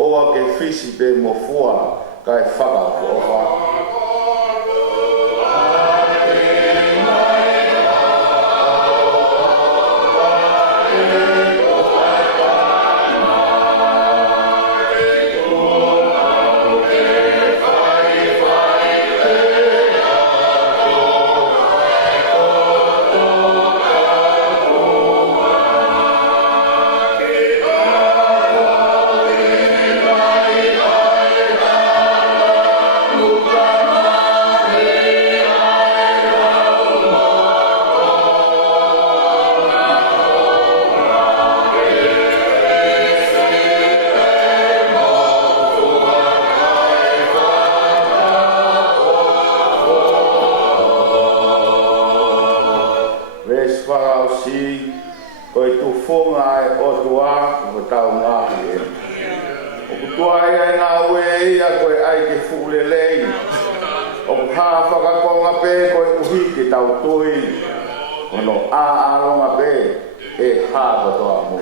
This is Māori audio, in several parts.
o ke fisi pe mo fua kai whaka o si ko i tu fonga e o tua ko tau ngahi e. O kutua ia ngā ue ia koe ai ke fuulelei. O kuhaa whakakonga pe koe uhi ke tau tui. Ono a alonga pe e haa katoa mu.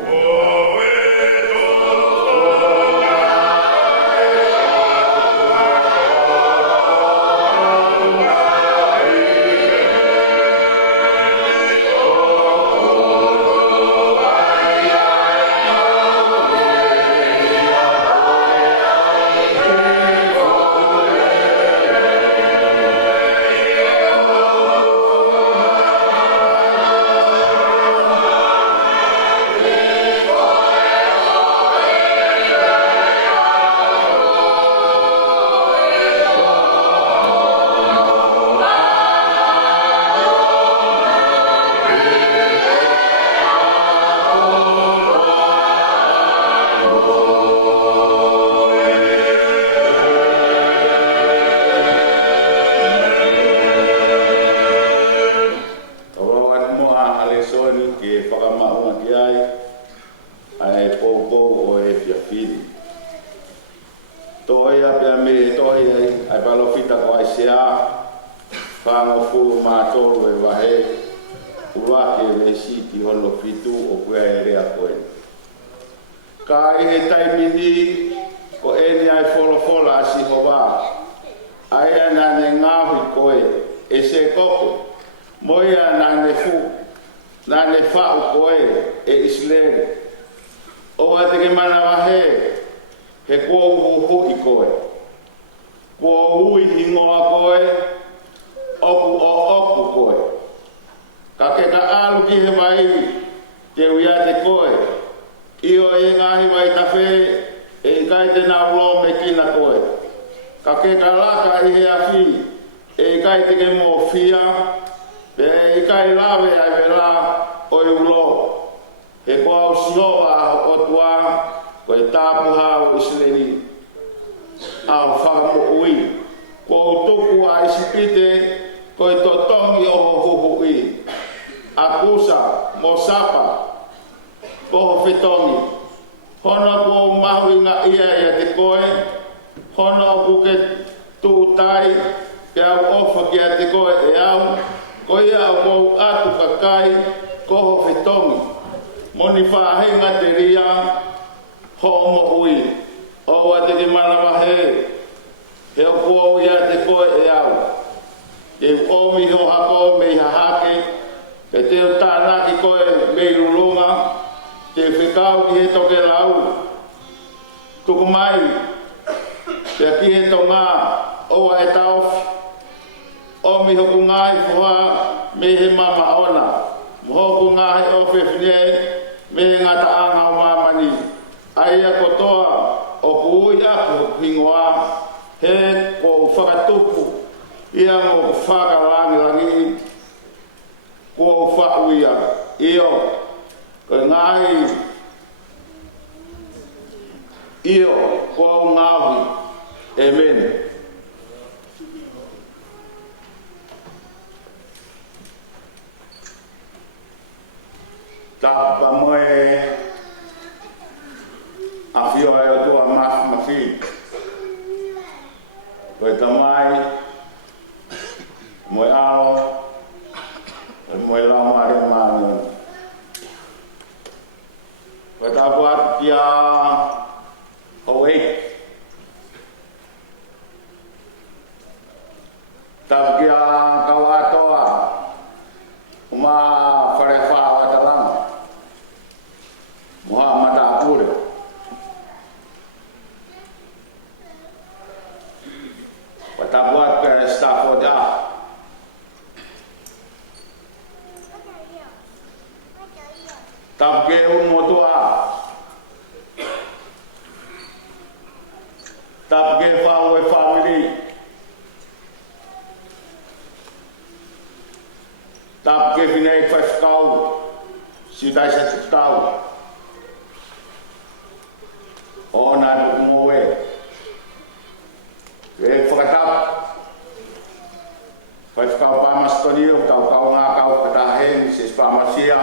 Vai ficar o pamastorio, o kau ngā kau kataheng, sis pamasia,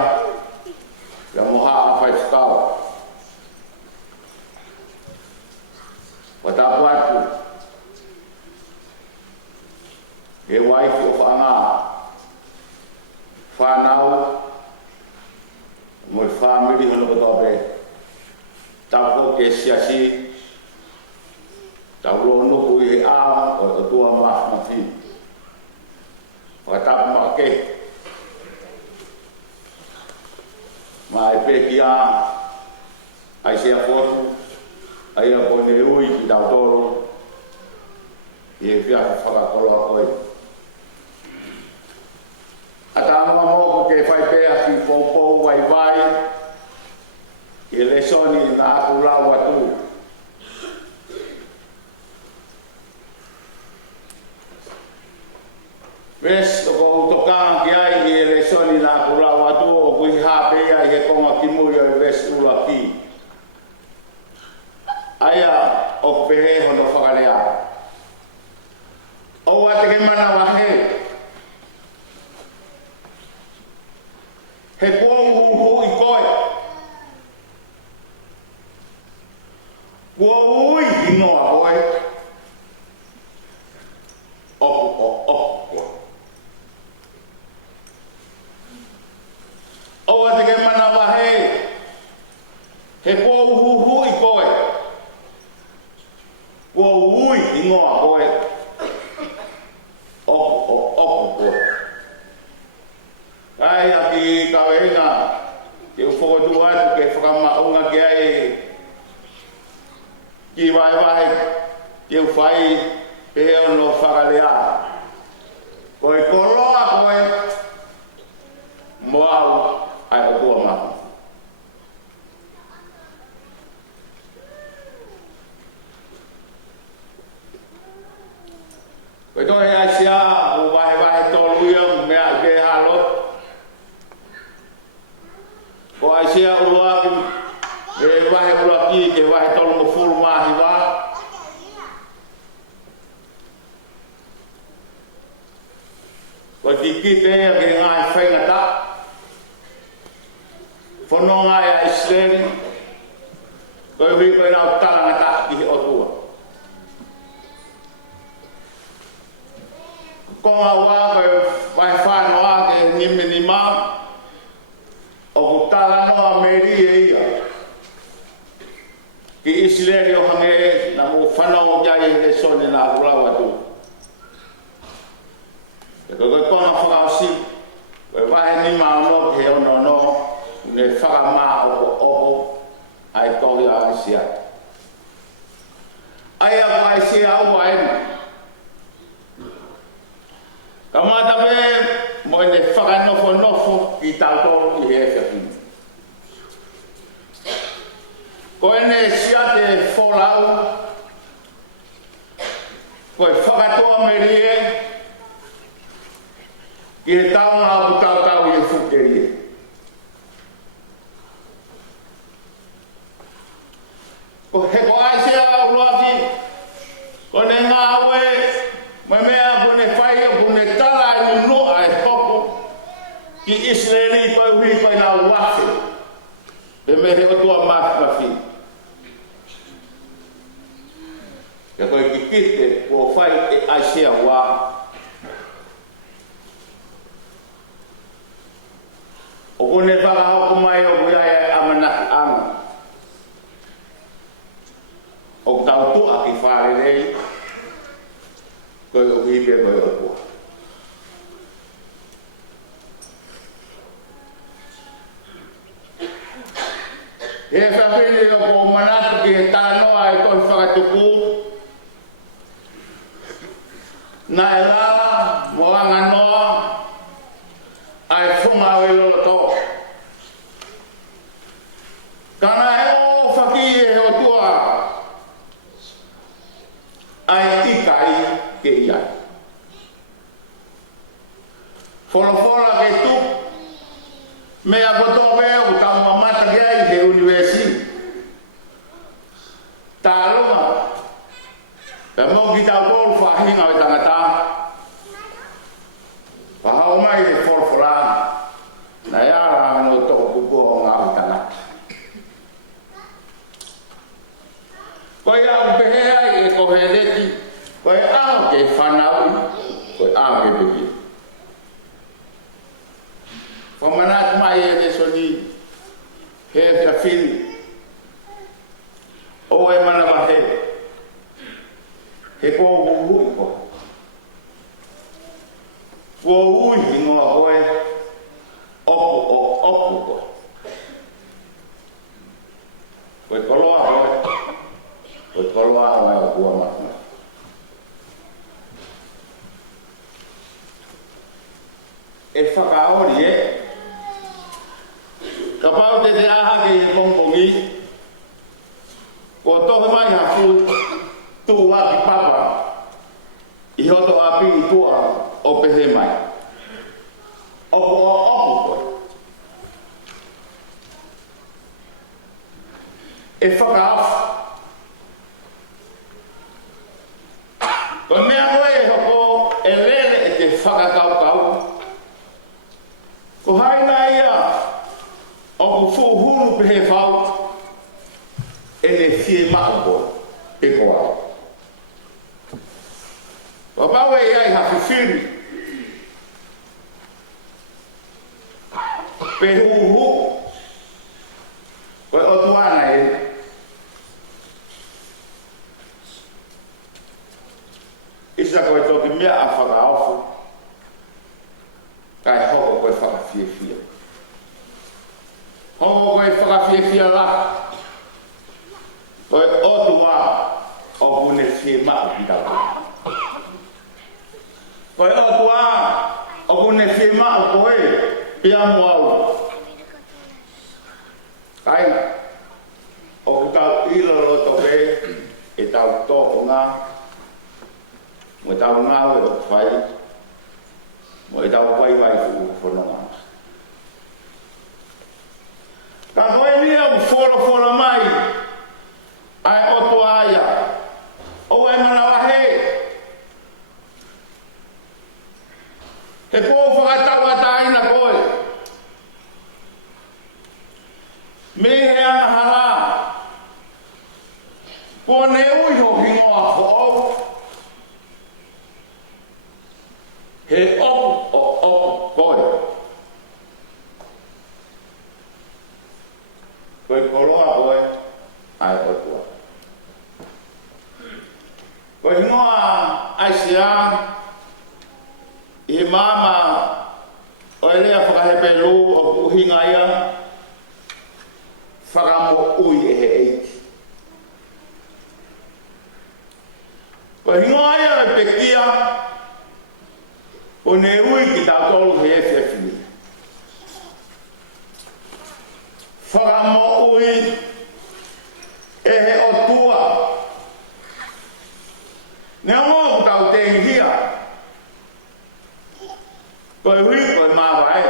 e waifu o whaanga whanau mo e whamiri hono kotope tau ke siasi tau lono ku e a o tua mahmati o tau make ma e pe ki a AISEA FOTU ai a po ne ui ki tau toro e pia whakakolo a koe ata ama moko ke whai pea ki poupou wai vai e le soni na aku lau atu ves o ko utokanga ki ai e le soni na aku lau atu o kui hapea i he konga ki mui o ves ula ki aia o pehe hono whakalea o ate ke mana wahe he kuohu i koe kuohu i noa koe o ate ke mana wahe he kuohu i koe kuohu i noa koe ai aki kawenga te fotu atu ke whakamaunga ki ai ki vai te whai pe ono whakalea koe koloa koe moau ai o kua mahu koe tohe AISEA o vai tolu ia mea ke halot ko AISEA uloaki e wahe uloaki ke wahe tolu mo furu mahi wa ko tiki te ke ngai whaingata whanonga e Islandi ko hui koe nao talangata ki he otua konga wa koe wahe whanoa ke nime ni maa o kutala noa meri e ia ki Islandi o hange na mo whanau jai he sone na akulawa tu e koe kona whakausi koe wahe ni maano ke ono no ne whakama o ai tohi a AISEA ai a AISEA au aenu kamata pe mo ne whakanofo ki tauto i he whiaki. Koe ne siate wholau, koe whakatoa merie, ki he tauna apu tautau i he whukerie. Ko he ko AISEA uloaki, ko ne ngā ue, MEA ko ne whai ko ne tala i noa e hoko, ki Islandi koe hui koe nā wafe, e me he otua mafi. Ia koe ki kite ko whai e AISEA wā. O kone whakahoko mai o kuia e amanaki anga. O tautua ki whārerei, koe o hipe koe o kua. E whawhine o ko manatu ki he tānoa e koe whakatuku. Nā e la, mo anga noa, ai whunga o e lolo tō. Kana e o whaki e he o tua, ai ikai ke iai. Wholofola ke tuk, mea koto peo ku tau mamata ki ai he universi. Tā lunga, pe mo ki tau tōru whahinga o tangata. Wahau mai he wholofola, na iara no toko kupo o ngā tangata. Koe au pehea e kohe leti, koe au ke whanau, koe au Fo ui ingoa koe, opu koe. Koe koloa koe, koe koloa koe o kua matuna. E whakaori ka pau te aha ke e kongkongi, ko tohe mai haku tua ki papa, i hoto api i tua o pehe mai. Opu koe. E whakaafu. Ko mea koe e hoko e lele e te whakakaukau. Ko haina ia o ku fuhuru pehe whau e ne fie mako e koa. Ko pau e iai hafi whiri pe huhu ko o tuana e isa koe toki mea a whakaaofu kai hoko koe whakawhiawhia. Hoko koe whakawhiawhia la. Koe otua o kune whie mao ki tau. Koe otua o kune whie mao koe pia muau. Kai o kutau ilolo toke e tau toko ngā. Mo e tau ngā o whai. Mo e tau whai vai whanonga. Ka koe nia u whora mai, ai oto aia, o e manawa he. He kō whakatau ataina koe. Me he ana hala. Ko ne ui ho hingoa who'o. He opu koe. Koe koloa koe, ai otua. Koe hingoa AISEA, i mama o e lea whakahepelu o kuhinga ia, whakamo ui e he eiki. Koe hingoa ia e pekia, o ne ui ki tā tolu he FFI. Whakamo ui e he o tua. Nea mō ku tau tengi hia. Koe hui koe māwae.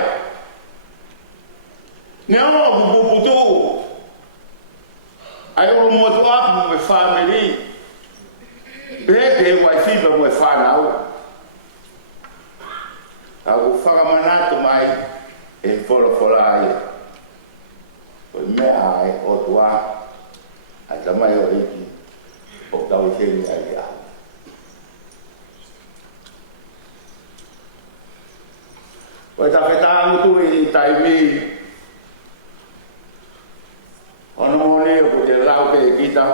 Nea mō ku puputu. Ai uru motu apu me whamiri. Pehe wai whiba me whanau. Au whakamanatu mai e wholofola ai. Koe mea ai o tua. Ai tamai o iki. O tau heni ai au. Koe ta whetā mutu i taimi. Ono moni o ko te lau ke e kita.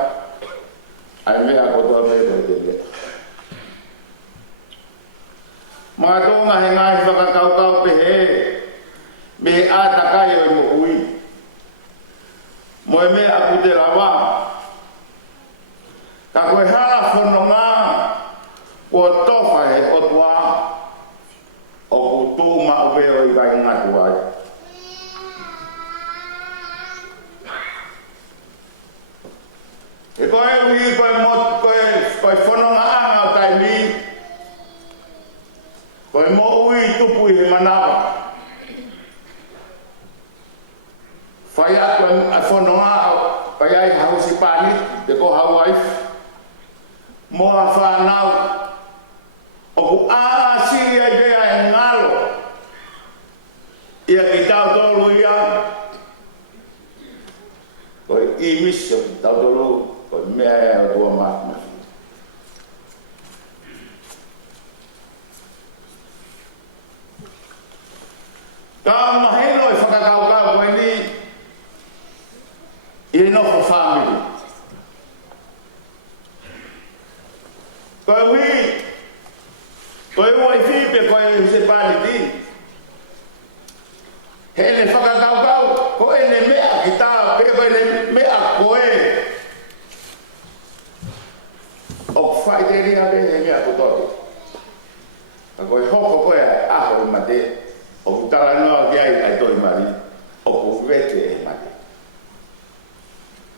Ai mea kotoa mea koe te lea. Mga tonga he ngai whakakaukau pehe, me a takai o mo ui. Mo e mea aku te rawa. Ka koe hara whanonga, kua tofa he otua, o kutu ma upeo i kai ngatu ai. E koe ui koe mot koe whanonga anga o tai mi, koe mo ui tupu i he manawa. Whai atu a whanonga pai ai hausi pani, te ko Hawaii. Moa whanau. O ku siri ai bea e ngalo. Ia ki tau tolu ia. Koe i misio ki tau tolu, koe mea o tua matma. Ka mahelo e whakakaukau koe ni i nofo family. Koe hui, koe ua i whiba pe koe se pali din. Hele whakakau ko ene mea ki tā pe koe ne mea koe. O whai te ringa bene mea kutoki. Ka koe hoko koe aho i mate. O kutara noa ki ai toi mari. O kuvete e mate.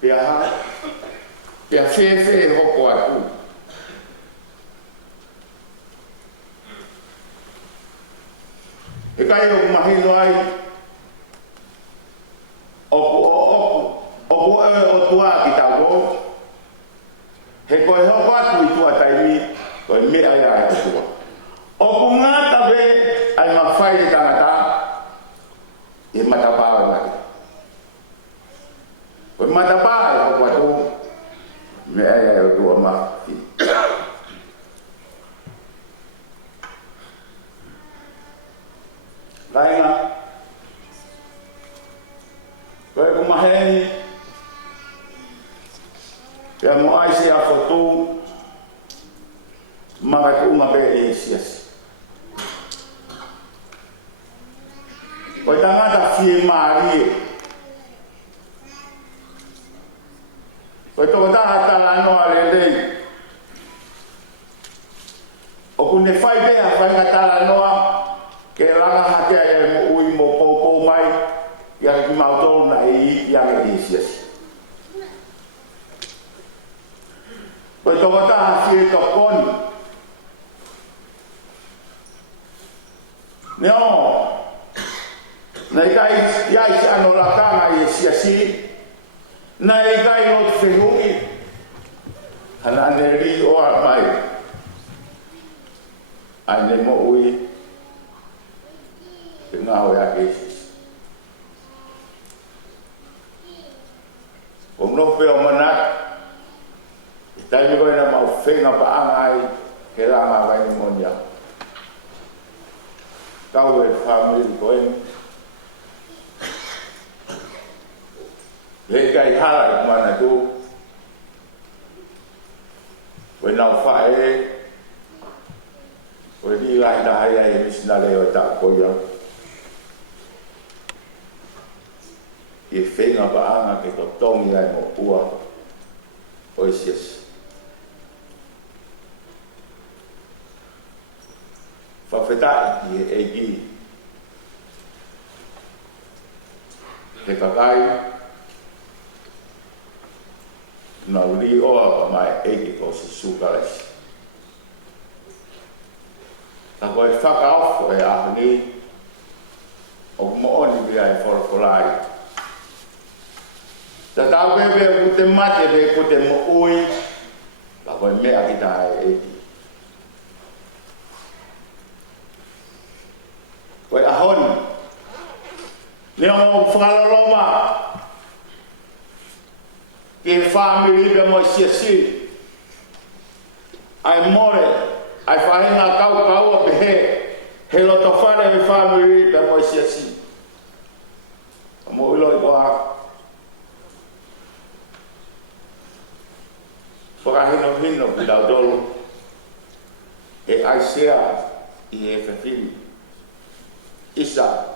Pea ha. Pea whewhe hoko atu. E kai o mahino ai. O tua ki tau. He koe hoko atu i tua taimi. Koe mea ia e tua. O kungata be ai mawhai e tangata. E matapaa e mate. Koe matapaa e hoko atu. Mea ia e tua mahi. Lainga. Koe kumaheni. Pea mo AISEA FOTU. Mga kuunga pe e Siasi. Koe tangata fie maarie. Koe toko taha tala noa lelei. O kune whai pea whainga tala noa. Ke ranga hatea e mo ui mo pou mai. Ia ki mautoro na e i anga e Siasi. Koe toko taha fie tokoni. Neo. Nei kai iai se ano lakanga e Siasi. Nei kai no te whenungi. Hana ane ri oa mai. Ane mo ui. Te ngāo ea kesis. O mnowhi o manak. I taimi koe na mau whenga pa angai. Ke rama Vaine Moonia. Kau e whamiri koe. Le kai hala i kumana tu. Koe nau whae. Koe ni lai tahaya e misina leo e tak koe au. I whenga pa anga ke to tongi ai mo ua. O i Siasi. Whawhetai i e ki. Te kakai. Na uri oa pa mai eki ko si sukaresi. Ta koe whakaofo e ahani. O mooni bia e whorokolai. Ta tau pepe ku te mate pe ku te mo ui. Ta koe mea ki ta e eki. Koe ahoni. Leo mo whakaloloma. Ke whamiri pe mo Siasi. Ai more. Ai whahinga kau a pehe. He loto whare me whamiri pe mo Siasi. Mo ilo i koa. Whakahino ki tau dolu. E AISEA i e whawhiri. Isa.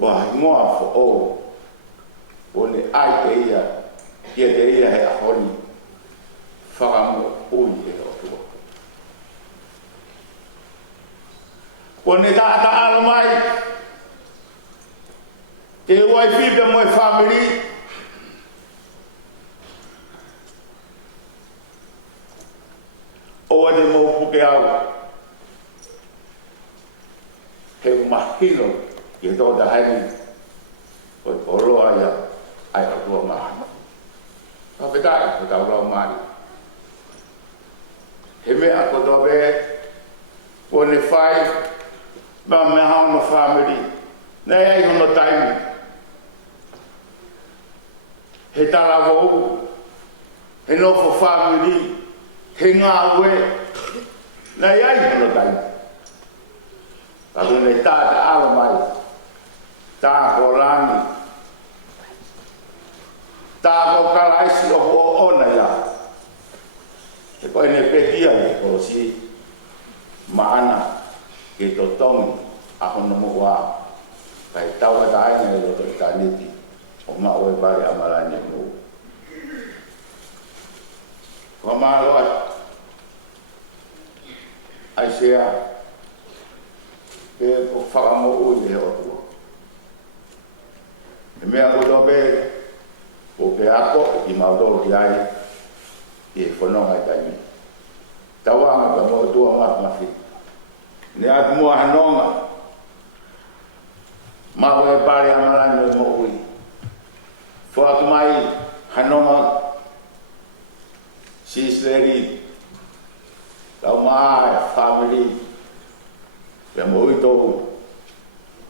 Wah, moa fo o. One ai te ia. Kia te ia he ahoni. Whakamu ui e o tua. One tata ala mai. Te uai whipe mo e whamiri. Oa te mō puke au. He umahino ki tō te haini. Koe koroa ia ai o tua maha. Whawhetai, ko tau rau mani. He mea ko tō pe. Kone whai. Ma me hao no whamiri. Nei ai hono taimi. He tala wau. He nofo whamiri. He ngā ue, nei ai hono tai. Kato nei tāta ala mai, tā ko rangi, tā ko kalaisi o ho ona ia. AHO no moa kai tau ka ai nei lo to taniti o ma o bari amala ni mo ko ma lo AISEA e o whakamo o i he otua. E mea ko tō pē o ke ako i mautoro ki ai i e whanonga i taimi. Tawanga ka mo tua mawhi. Ne atu mua hanonga mahu e pare amarani o mo ui. Whaatu mai hanonga sisleri tau maa family pe mo i tō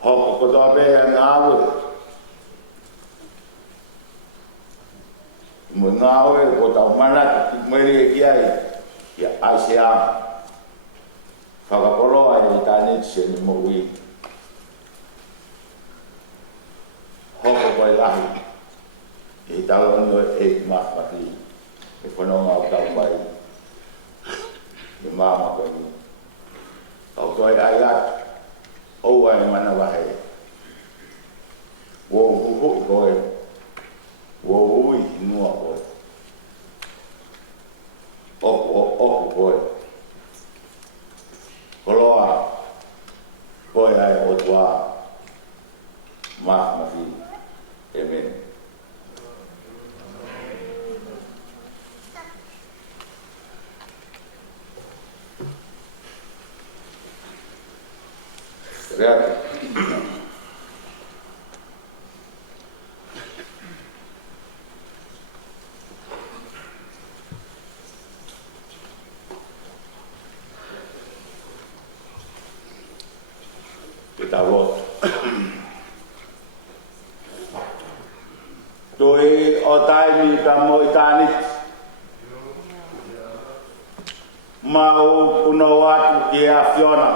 hoko ko tō pē a ngā awe mo ngā awe ko tau manata ki mwere e ki ai ki AISEA whakakoroa i tāne tise ni mo ui hoko ko i lahi i tau anu e ki mahmaki e whanonga o tau pai i mama ko ni au toi ai at o ai mana wahe wo hu koe wo ui nua koe o koe koloa koe ai o tua mahmahi amen. Reate. Kita voto. Toi o taimi ka mo itanit. Mau puno atu ki a Fiona.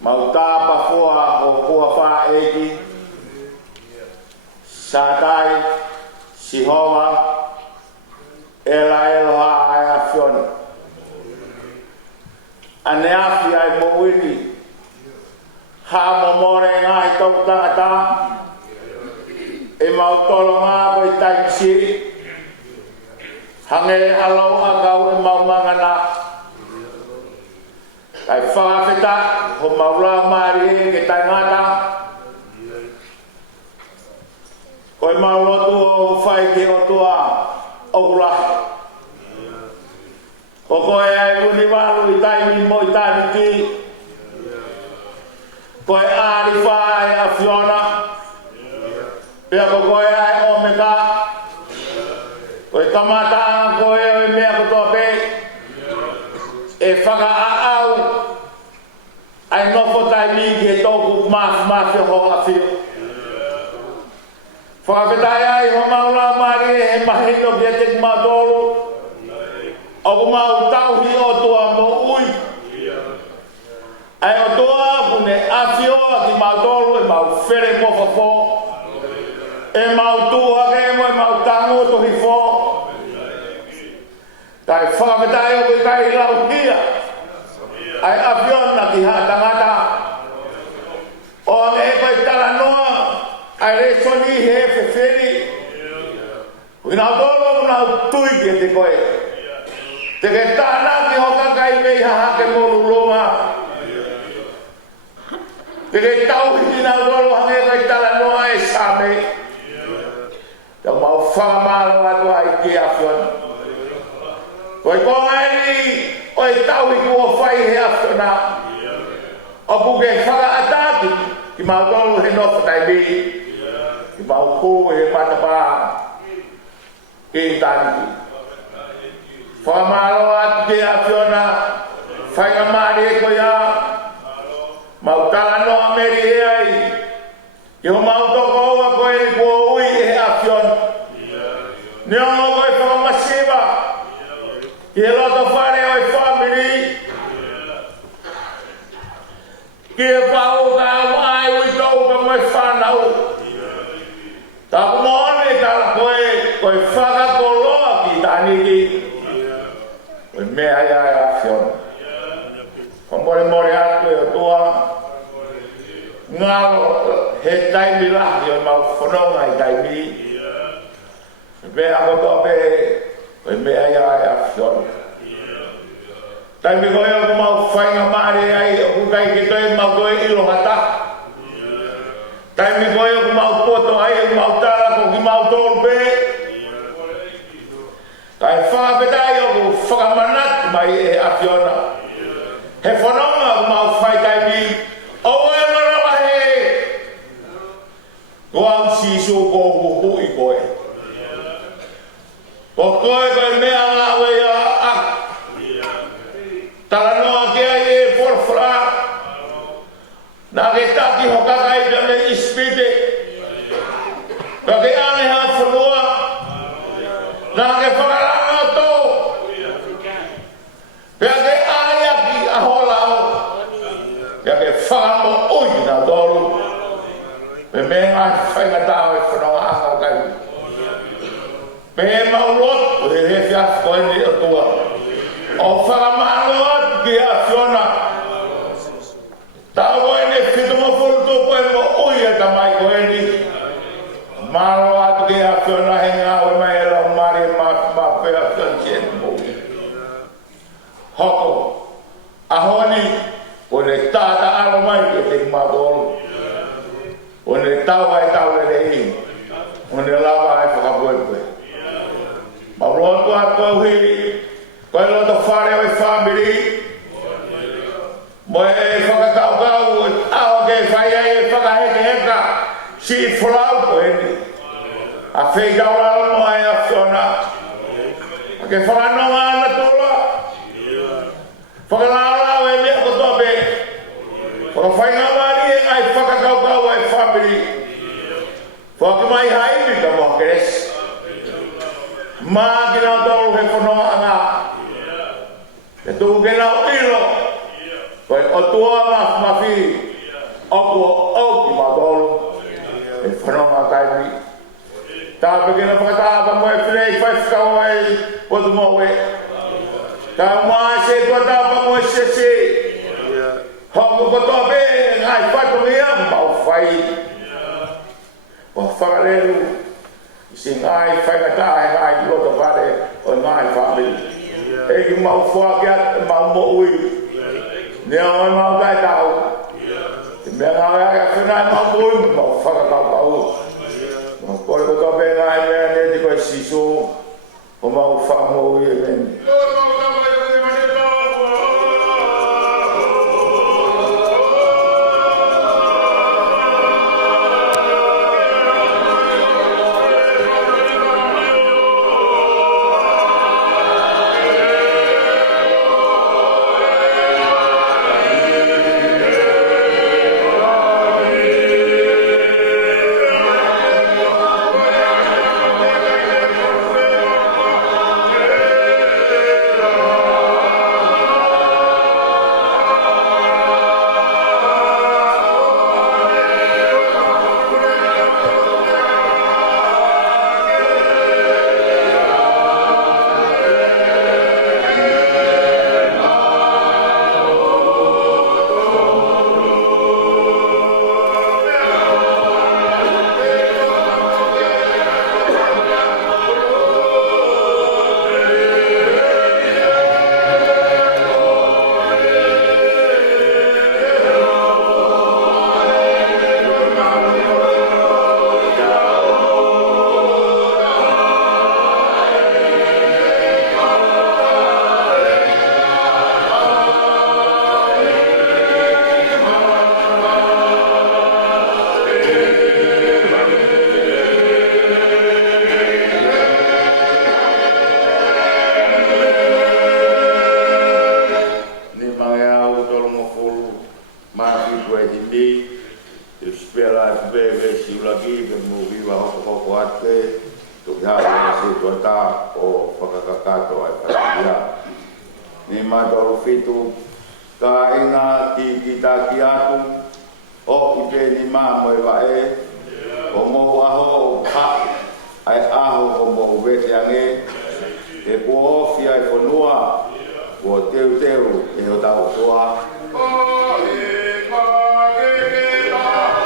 Mau tapa fua o fua FAKAEIKI Satai Sihova Ela Eloha Aya Fiona Ane afi ai mo wini ha mo more ngai tau tangata e mau tolo ngā koe taisi hange halau agau e mau mangana kai whakawheta ho maura maari ke taingata koe maurotu o whai ke o tua o kurahi ko koe ai uni walu i taimi mo i taimi ki koe aari whae a Fiona pia ko koe ai o meka koe kamata koe o mea kutoa pe e whaka a au ai nofo taimi ki e tōku mafi ho a whio whakawhetai ai ho maura maari e mahino ki e te kumatoro o ku mau tauhi o tua mo ui ai o tua pune awhioa ki mau tolu e mau where mofafo e mau tua ke mo e mau tango tohi fo kai whakawhetai o kui kai lau hia ai awhiona ki ha tangata o e koe tala noa ai re soni he whewheri kui nau tolu nau tui ki e te koe te ke tāna ki hoka kai mei haha ke molu longa. Te ke tau hiki nau rolo hange kai tala noa e same. Te mau whakamaro atu ai ki a Fiona. Koe konga eni o e tau hiki o whai he a Fiona. O puke whaka atati ki mau tolu he nofa tai mi. Ki mau kou he matapa. Ki tāniki. Whamaro atu ke a Fiona, whainga maari e ko ia, mau tala noa meri e ai, ki ho mau toko ua koe ni kua ui e a Fiona. Ni ongo koe whakamasiwa, ki e loto whare o e whamiri, ki e whau ka au ai ui tau ka moe whanau. Taku moone tala koe whakakoloa ki taniki, MEA ia a Fiona. Ko more atu e o tua ngalo he taimi la yo mau fononga i taimi be ako to be mea ya fion taimi ko yo mau fainga mare ai o kai ki toi mau toi ilo hata taimi ko yo mau poto ai mau tara ko ki mau tol be kai fa be dai o whakamanat mai e a fiona he fononga mau fai taimi o e marawa he ko am si so ko ko i ko e ko koe mea ngā wea a talanoa ke ai e forfra nā ke taki hokakai ka me ispite ka ke ane ha whanua nā ke whakaranga tō pea ke ane aki a holao pea ke whakamo ui nā tōru me me ngā whaingatao e whanua anga kai me maulot e he fias koe ni o tua o whakamalot ki a fiona tau koe ne whituma fulutu koe mo ui e tamai koe ni malo atu ki a fiona he ngā we mai e lau mari e ma pēa fion chien mo hoko a honi o ne tāta alo mai ke te matolu o ne tau ai tau le rei o ne lava ai whakapoe koe ma roto a koe koe loto whare o i whamiri mo e whakakau ao ke whai e whakaheke heka si whulau koe ni a whei kaurala no ai a whiona a ke whakanonga ana tula whakanala e mea kotope whakawhainga mari e ngai whakakau ai whamiri whakimai haimi ka moa keresi ma kina tolu he whanonga anga e tu kena o ilo koe o tua mawhi oku o ki ma tolu e whanonga taimi tāpe kena whakataapa mo e whirei whaifkau ai o tu moe ka mai se tua tāpa mo e se hoku kotope ngai whatongi a mau whai o whakareru si ngai whaingatā e ngai loto whare o ngai whamiri. E ki mau whakia mau mo ui. Nea oi mau kai tau. Te mea ngai aka whenai mau ui mau whakatau tau. Mau kore koto pe ngai mea ne te koe siso o mau whamo ui e meni. Ni madol fitu ka ina ki kita ki atu o ipe ni ma mo vae o mo aho ha ai aho o mo vete ange e ko fia e fonua o teu e o tau toa o e ka ke ta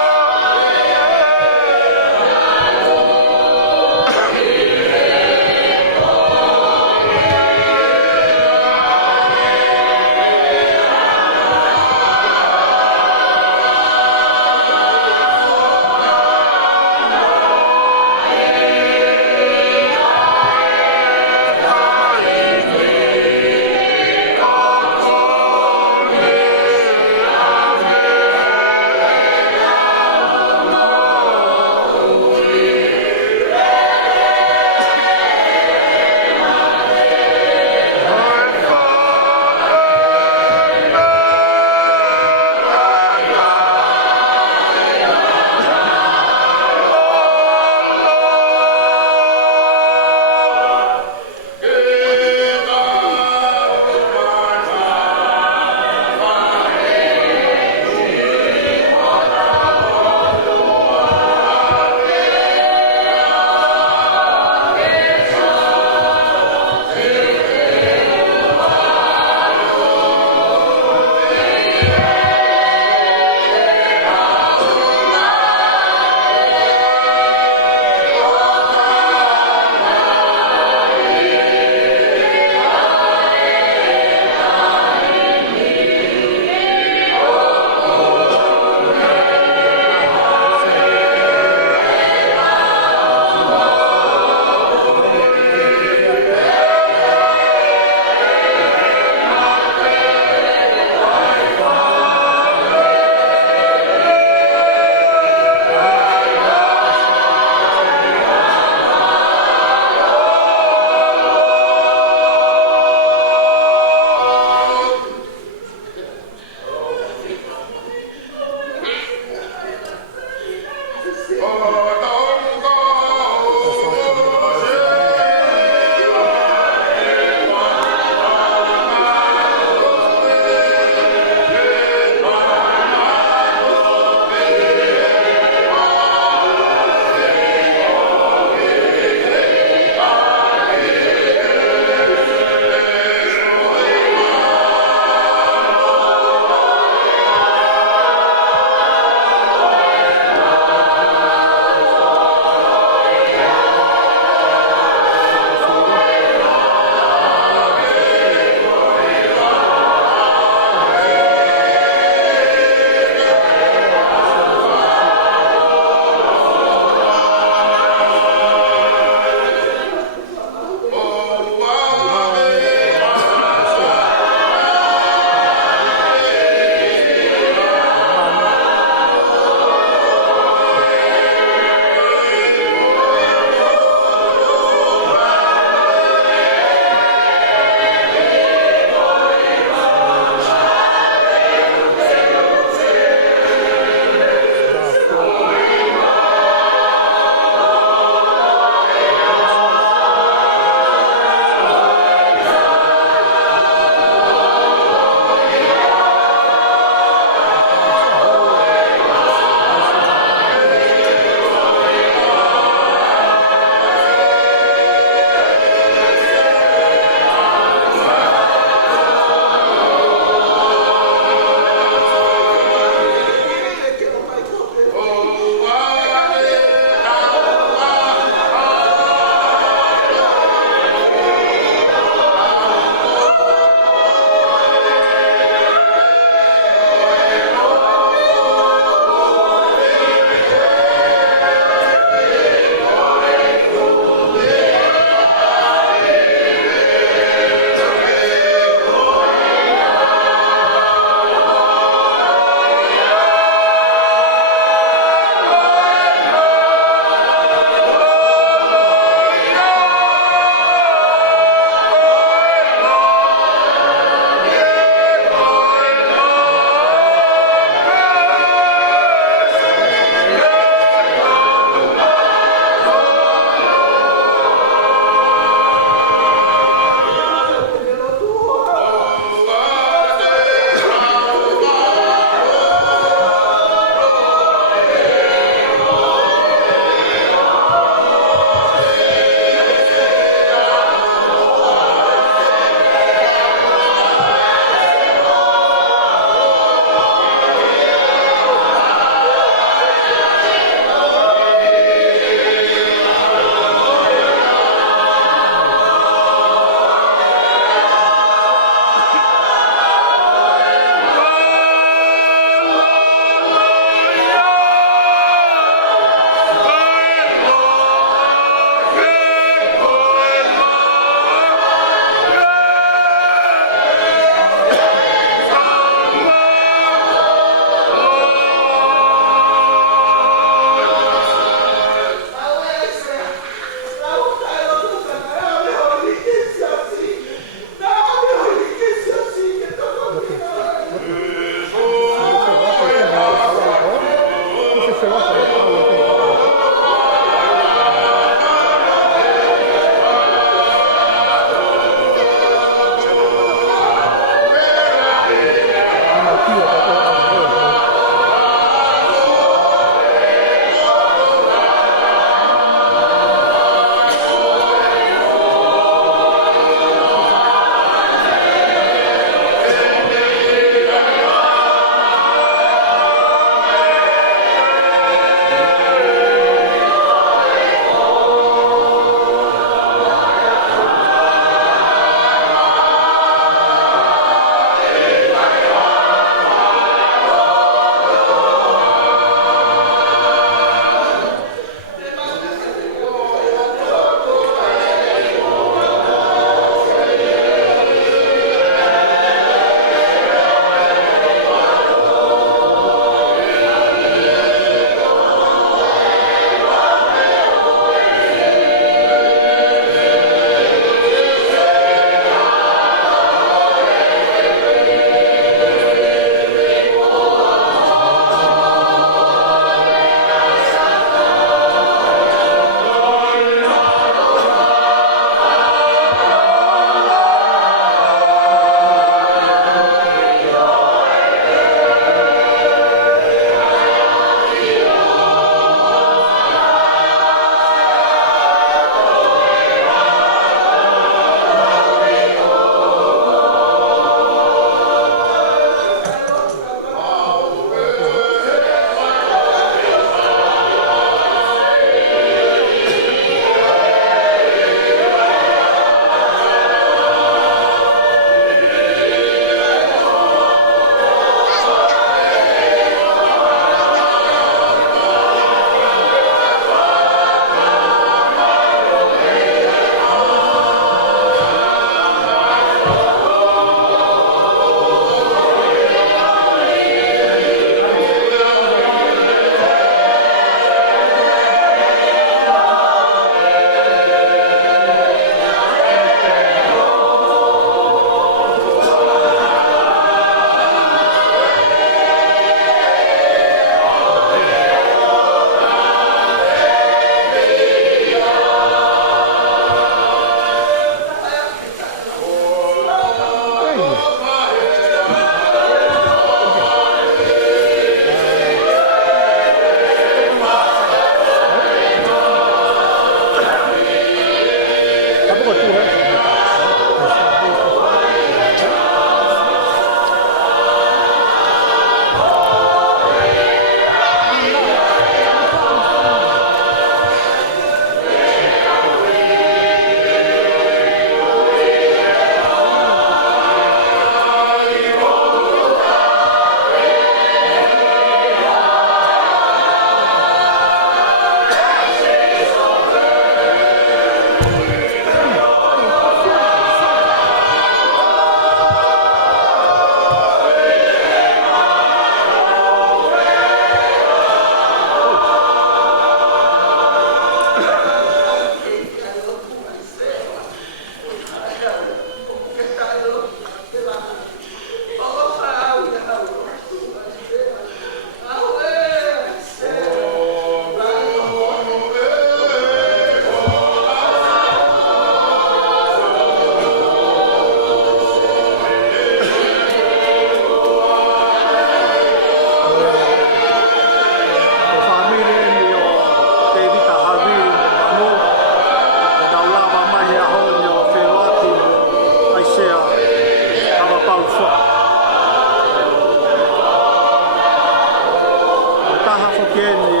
keni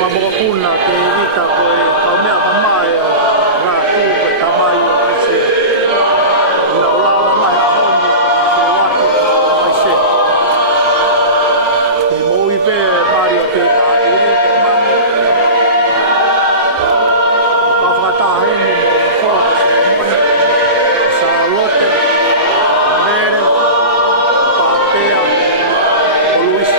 mga kuna ke ita ko ka mea ka mai na ku ke tamai se na ola mai AHO ni se watu mai se ke moi pe Mario ke a uri man ka fata ni ko se sa lote nere patea Luis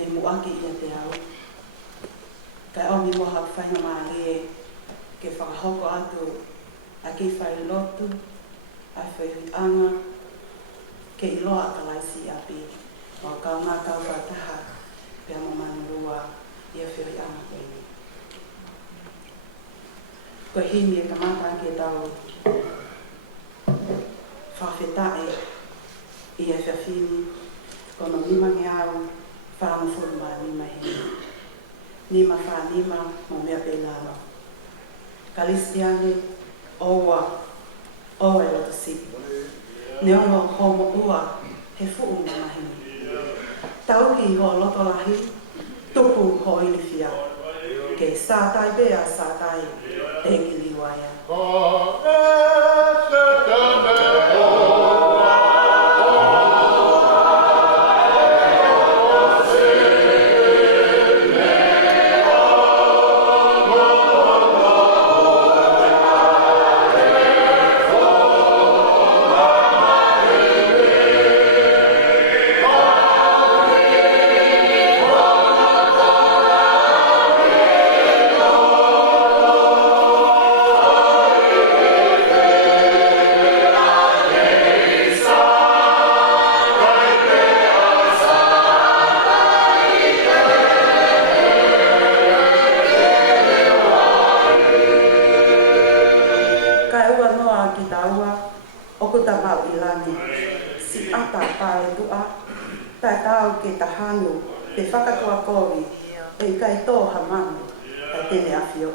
me muaki ia te au. Kai au mi moha whainga maa lie ke whakahoko atu a ki Failotu, a whianga, ke iloa a kalaisi a pi, o ka ngā kau whataha pia mo manurua ia whianga Vaine. Ko hini e ka mata ke tau whawhetae i e whiawhini, kono nima nge au whaamufuruma nima hini. Nima wha nima mo mea pelalo. Kalistiane, oua, oe loto sipu. Neongo homo ua, he fuu na mahini. Tauki ho loto lahi, tupu ho ilifia. Ke sātai bea sātai, te kiliwaya. Ke tahanu, te whakatua kōwi, e kai tō hamanu, ka tene awhio.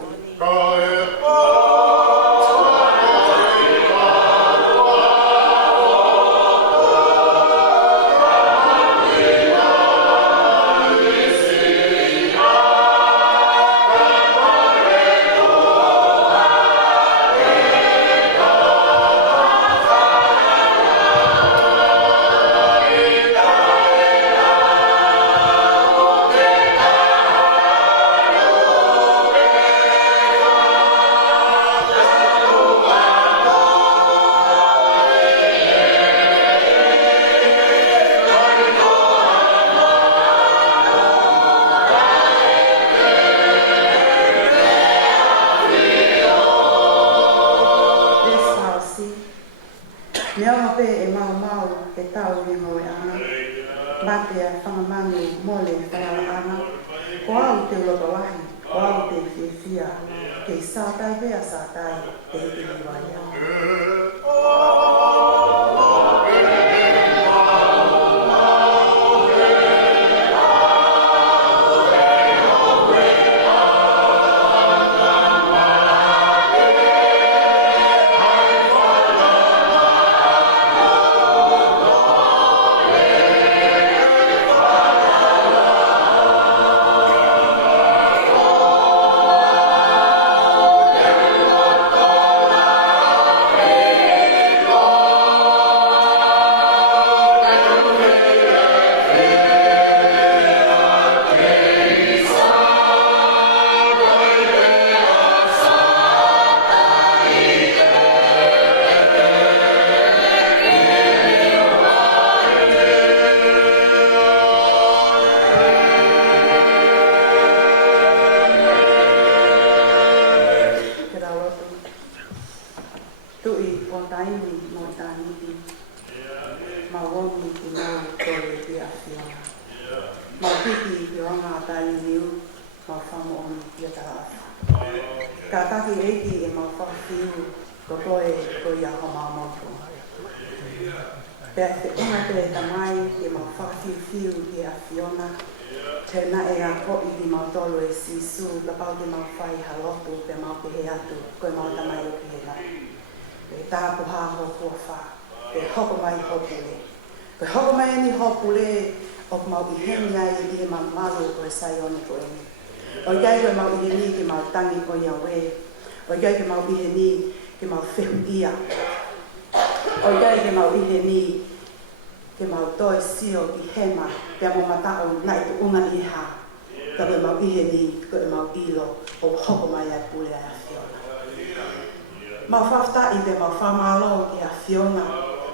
Ma whafta i te ma whamalo ki a Fiona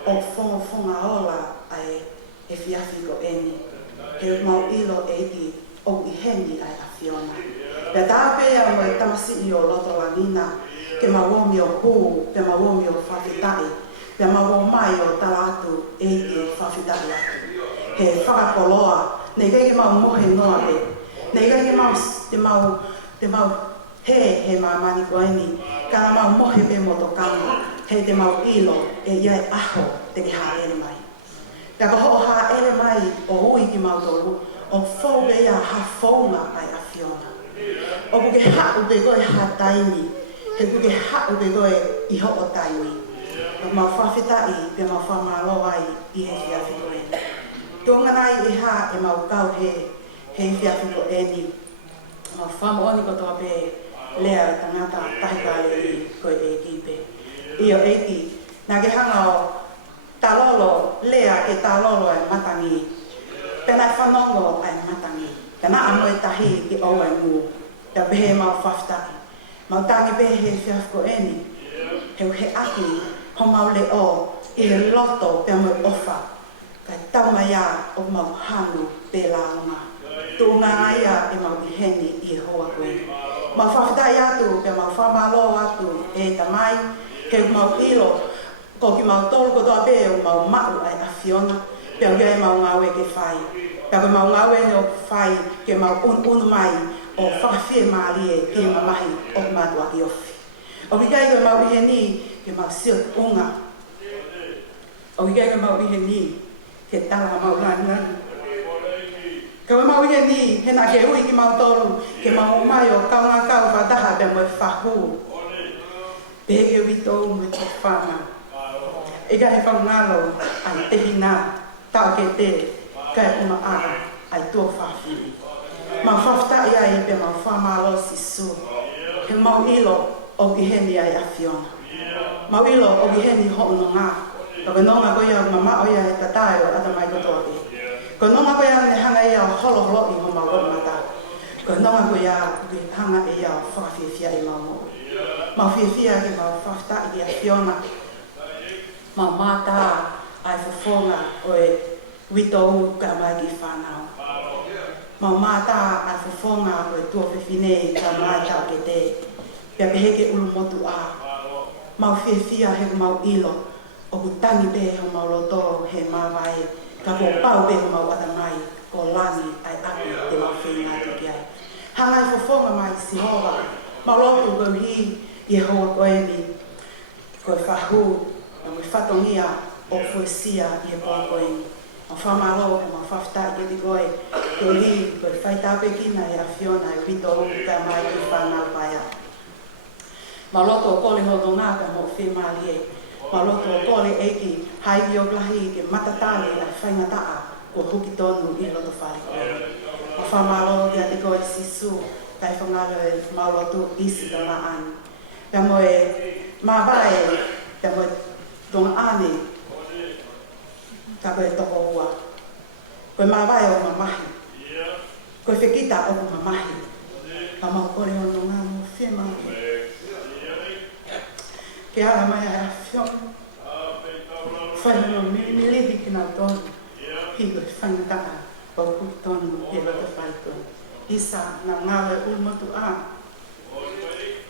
o whonga ola ai e whiawhi ko eni. e mau ilo e ki o I heni ai a Fiona. Pea tāpea mo e tamasi I o loto lanina, ke mawomi o hu, ke mawomi o whawhitai, ke mawo mai o talatu e ki whawhitai atu. He whakakoloa, nei kai ke mau mohe noa he, nei kai ke mau he mamani koeni, kana mau mohe pe motokanga, he te mau ilo e iai AHO te ke ha ere mai. Pea ko ho ha ere mai o ui ki mau tolu, o fau be ia ha faunga ai a Fiona. O kuke hau be koe ha taini, he kuke hau be koe I ho o taini. O mau whawhitai pe mau whamalo ai I he whiawhiko eni. Tonga nai e ha e mau kau he whiawhiko eni. Mau whamooni ko toa pe lea tangata tahikale I koe e kipe. I o eiki, nā ke hanga o talolo, lea ke talolo e matangi. Pena whanongo ai matangi. Pena amo e tahi ki o e mū. Pea pehe mau whawhtaki. Mau tangi pehe he whiawhiko eni. Heu he aki, ho mau le o, I he loto pea mau ofa. Kai tauma ia o mau hanu pe la longa. Tūnga aia e mau I heni I hoa koeni. Mau whawhitai atu, pea mau whamalo atu e tamai. Heu mau ilo, ko ki mau tolu ko toa pe o mau mau ai a Fiona. Pea uia e mau ngawe ke whai. Pea ko mau ngawe ne o whai ke mau unu mai o whakawhie maali e ke mamahi o matua ki ofi. O ki kai ko mau ihe ni ke mau sio unga. O ki kai ko mau ihe ni ke tala mau lani. Ka mau ihe ni he na ke ui ki mau tolu ke mau mai o kaunga kau whataha pe mo whahu. Pege wito mo te whana. E ka he whaungalo ai te hina tau ke te kai uma a ai tō whawhiri. Mau whawhtai ai pe mau whamalo sisu. He mau ilo o ki heni ai a Fiona. Mau ilo o ki heni ho no ngā. Ka nonga ko ia mama o ia he tatai o ata mai kotoa te. Ko nonga ko ia ne hanga ia holo holo I ho mau o mata. Ko nonga ko ia ki hanga ia whawhiwhia I mau mo. Mau whiwhia ki mau whawhtai I a Fiona. Mau mata ai whawhonga o e wito ka mai ki whanau. Mau mata ai whawhonga o e tua whiwhine ka mai tau ke te. Pea pehe ke ulu motu a. Mau whiwhia he mau ilo. O ku tangi pe ho mau loto he mawai. Ka ko pau pe ho mau atamai. Ko lani ai aki te mau whenga te ki ai. Hangai whawhonga mai si hoa. Mau loto ko hi I hoa koeni. Ko e whahu. Na mo whatongia o fuesia I he pōkoeni. Mau whamalo e mau whawhtai ke te koe. Ko hi ko e whaitape kina I a Fiona e wito ka mai ki whanau paia. Mau loto o kole hoto ngā ka mo whemali e. Mau loto o kole eiki haiki o glahi ke matatale ai whaingataa ko huki tonu I loto whare koe. Mau whamalo kia te koe sisu kai whangaro e mau loto isi ka la ani. Pea mo e mawai, pea mo e tonga ane ka koe toko ua. Koe mawai o mamahi. Koe whekita o mamahi. Ka mau kore o no ngā mo whemali. Ke ara mai a Fiona. Whai no milihi ki nā tonu. Hi koe whangataa o kuki tonu I loto whai koe. Isa nā ngāwe ulmotu a.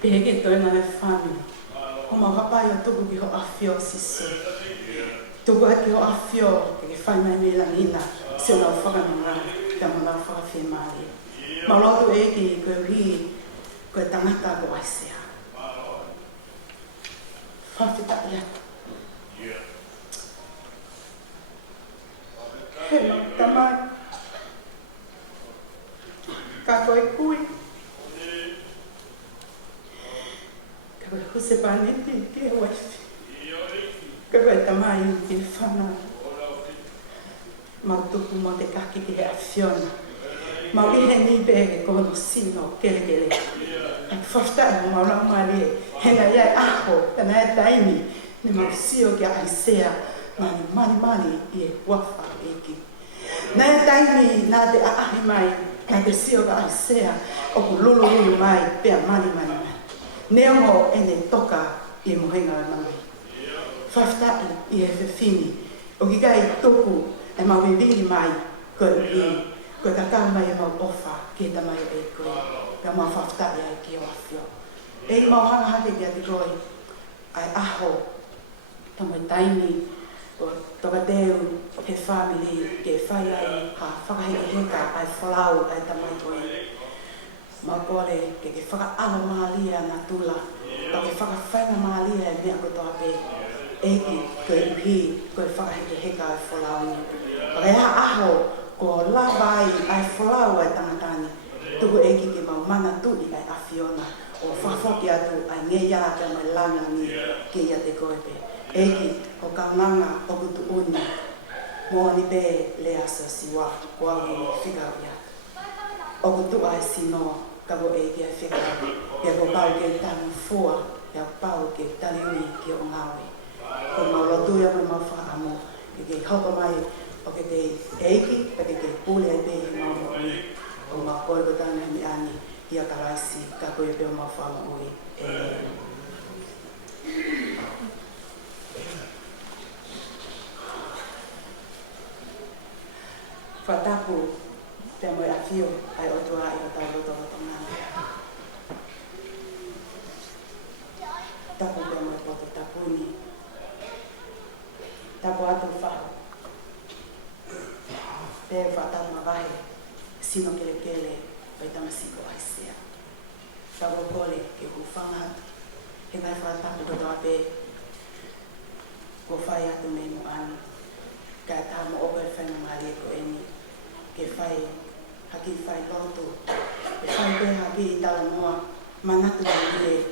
Pehe ke toina e whanu. O mau hapai o tuku ki ho awhio sisu. Tuku haki ho awhio ke whai mai me langina. Se nau whakanunga. Ka mo nau whakawhi maari. Mau lotu eki koe ui koe tangata ko AISEA. Whawhita ia. He mau tamai. Ka koe kui. Ka koe huse paneti ke waifi. Ka koe tamai ke whanau. Mau tuku mo te kaki ki he a Fiona. Mau ihe ni bege kono sino kele kele. Whawhtai mo mau rau mari e. Hena iai AHO, hena e taimi. Ne mau sio ki a AISEA. Mani mani mani I e wafa eki. Na e taimi nā te aahi mai. Nā te sio ka AISEA. O ku lulu lulu mai pea mani mani mani. Neongo e ne toka I mohenga e mai. Whawhtai I e whiwhini. O ki kai tuku e mau wiwiri mai koe ui. Koe ka tau mai e mau ofa, ke ta mai e koe, pia mau whaftai ai ki o awhio. E mau hanga hake ki ati koe, ai aho, ta mai taini, o toka teu, he family, ke whai ai, ha whakaheke heka, ai whalau, ai ta mai koe. Mau kore, ke whakaalo maalia na tula, ta ke whakawhainga maalia e mea kotoa pe, eki, koe uhi, koe whakaheke heka ai whalau ni. Pake aho, ko lawai ai whalau ai tangatani, tuku eki ke mau mana tui ai awhiona, o whafoki atu ai ngeia te mai langa ni ke ia te koe pe. Eki, o kaunanga o kutu uni, mo ni pe le asa siwa, ko au ni whikau ia. O kutu ai sinoa, ka wo eki ai whikau, ia ko pau ke tanu fua, ia pau ke tani ui ki o ngawe. Ko mau lotu ia mai mau whaamo, ke hoko mai, o ke eiki, pe ke pule ai pe i mau ui, o mau kore ko tana mi ani, ia ka raisi, ka koe pe o mau whaamo ui. Whatapu, te moe a whio, ai o tua i o tau roto roto ngana. Tapu te moe poto tapuni. Tapu atu whaho. Te whatapu mawahe, sino kele kele, pai tamasiko AISEA. Tapu kole ke hufanga, he ngai whatapu koto ape, ko whai atu mei mo ani. Ka tamo ope whainga maari ko eni. Ke whai, haki Failotu, ke whai pe haki i tala mua, manatu ai e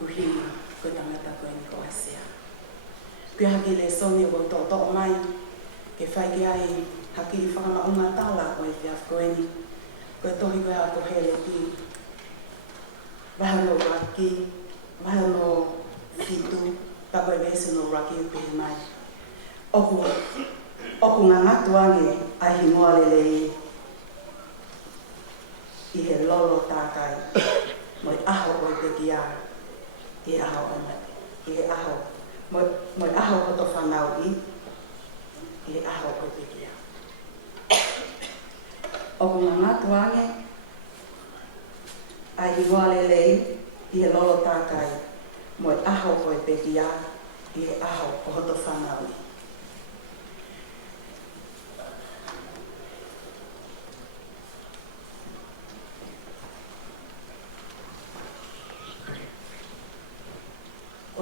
uhini, ko tangata ko eni ko AISEA. Ke haki le soni o to mai, ke whai ke ai haki i whakamaunga tala o e whiaf ko eni, ko e tohi koe ako hele ki, wahano raki, wahano fitu, pa koe vese no raki o pehe mai. Oku ngā ngatu ange ai hingoa lelei i he lolo tākai moi aho o te kia i aho o mate, i he aho moi aho o to whanau i aho o te kia. Oku ngā ngatu ange ai hingoa lelei i he lolo tākai moi aho o te kia i he aho o to whanau i.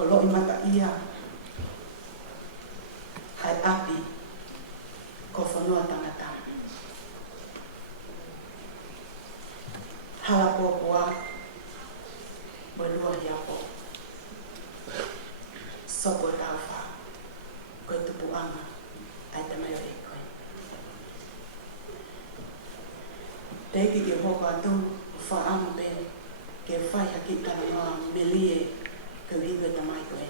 O loi mata ia ai api ko whanua tangata. Hala pōpua mo lua hiapo. Sopo tauwha koe tupu anga ai te mai o e koe. Teiki ke hoko atu whaama pe ke whai haki tana noa melie ke wiwe ta mai koe.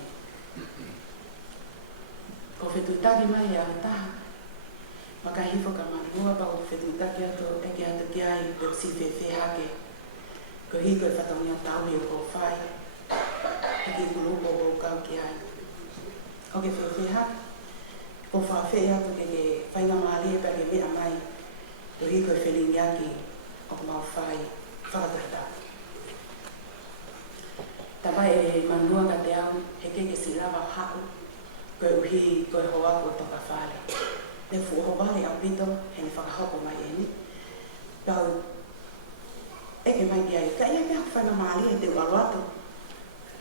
Ko whetutaki mai a taha, maka hifo ka manua pa o whetutaki atu eke atu ki ai ko si whewhe hake. Ko hi koe whatongia taui o ko whai, hiki kulupo o kau ki ai. Ko ke whewhe hake, ko whawhe atu ke whainga maali e pa ke mea mai, ko hi koe whelingi aki o mau whai whakatata. Tapai e manua ka te au, he keke si lava hau, koe uhi koe hoa ko toka FALE. Ne fuho bale au pito, he ni whakahoko mai e ni. Pau, eke mai ki ai, ka ia mea whaina maali e te ualu atu.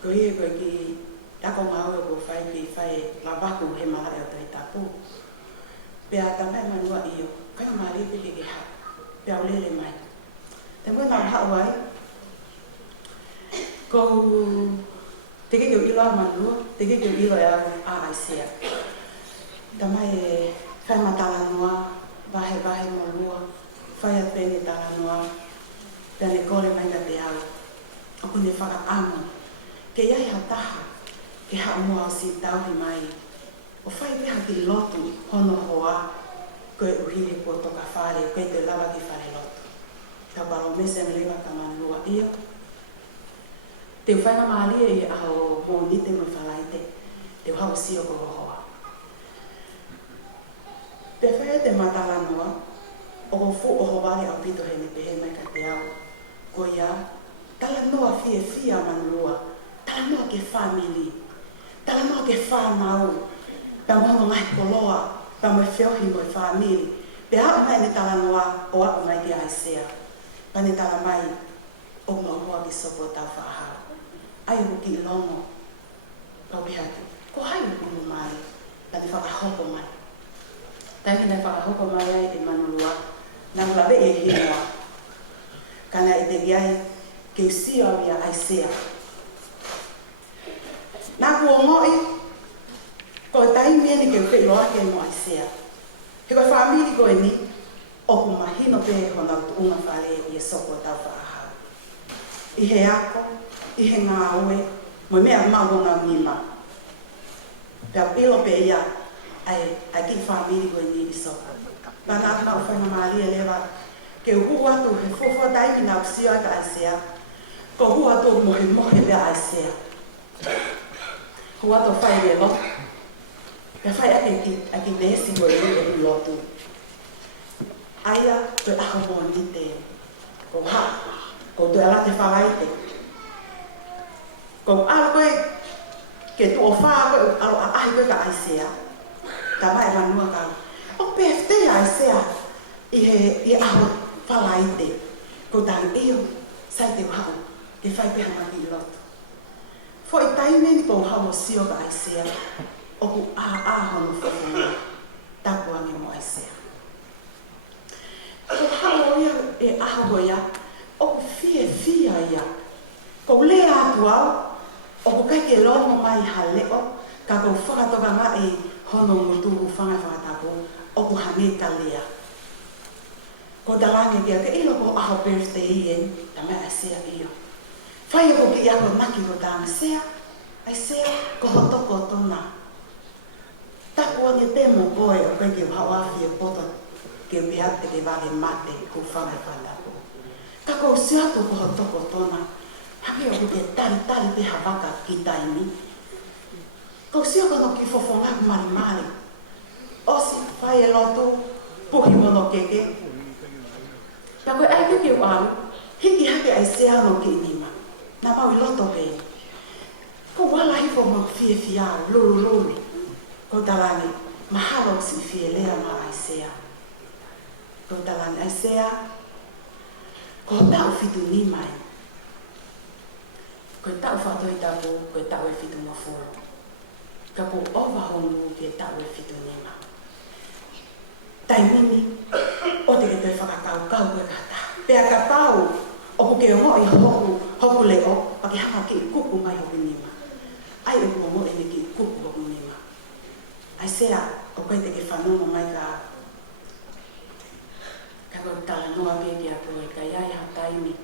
Koe ie koe ki tako ngau e ko whai ki whai lawaku he mala e o tei tapu. Pea tapai manua iyo, whaina maali e peke ke hau, pea ulele mai. Te mui nau hau ai, ko te kekeu ilo a manua, te kekeu ilo e a AISEA. Tamai e whai matala noa, vahe mo lua, whai a pene tala noa, pene kore mai ka te au. Oku ne whaka amo, ke iai ha taha, ke hao mua o si tauhi mai. O whai piha ki lotu, hono hoa, koe uhiri po toka FALE, koe te lawa ki Failotu. Ka baro mese mlewa ka manua iyo, te whainga maali e aho Moonia te mai whalaite, te hau sio ko hoa. Te whaia te matala noa, o fu o wale a pito he ne pehe mai ka te au. Ko ia, tala noa fia manua, tala noa ke family, tala noa ke whanau, ta mono ngai koloa, ta mai whiohi mo family. Pe hao mai ne tala noa o ako mai ke AISEA. Pa ne tala mai o maua ki soko tau whaahau. Ai o ki longo, pau ki hatu. Ko hai o kulu mai, ta te whakahoko mai. Taki nei whakahoko mai ai e manulua, na mulawe e hinoa. Kana e te giai ke usio au ia AISEA. Nā kua ngoi, ko tai mieni ke upe loa ke mo AISEA. He koe whaamiri koe ni, o ku mahino pe hona tuunga whale i e soko tau whaahau. I he ako, i he ngā oe, mo mea mau ngā mima. Pea pilo pe ia, ai ki whaamiri koe ni i soko. Pana atu nau whaina maali e lewa, ke uhu atu he fofo taimi nau sio ai ka AISEA, ko uhu atu mohe pea AISEA. Hu atu whai re lo, pea whai ake nesi koe ni e i lotu. Aia koe aho mo ni te, ko ha, ko te ala te whalaite. Ko ala koe, ke tu o whaa koe, alo a ahi koe ka AISEA, ta mai manua ka. O PFT AISEA, i aho whalaite, ko tang eo, sai te whao, ke whai peha maki i lotu. Fo i taimeni ko hao sio ka AISEA, o ku aho no whakuna, tapu ange mo AISEA. Ko hao ia e aho ia, o ku fia ia, ko lea atu au, o ku kai ke longo mai haleo, ka ko whakatoka nga e hono ngutu whanga whakatapu, o ku hane ka lea. Ko talange kia ke ilo ko aho birthday ien, ta mea AISEA iyo. Whai o ki ako naki ko ta AISEA, ko hotoko tona. Taku ange te mo koe o koe ki hawafi e poto ke piate ke wale mate ku whanga whandaku. Ka kou siatu ko hotoko tona, hake o ke tari te hawaka ki taimi. Kou siako no ki fofonga mari. Osi, whai e lotu, puhi mono keke. Ka koe ai ke wau, hiki hake AISEA no ki nima. Na mau i loto pe. Ko wala hifo mo fia, lulu. Ko talani, mahalo si fie lea ma AISEA. Ko talani AISEA, ko tau fitu ni mai. Ko tau whatoi tapu, ko tau e fitu mafuru. Ka ko owa hongu ke tau e fitu ni ma. Tai mini, o te ke te whakakau koe kata. Pea ka pau, o ko ke ngoi hoku leo, pake hanga ki kuku mai hoku ni ma. Ai o ko mo e ki kuku hoku ni ma. AISEA, o koe te ke whanongo mai ka koe tala noa ke kia koe, ka iai ha taimi,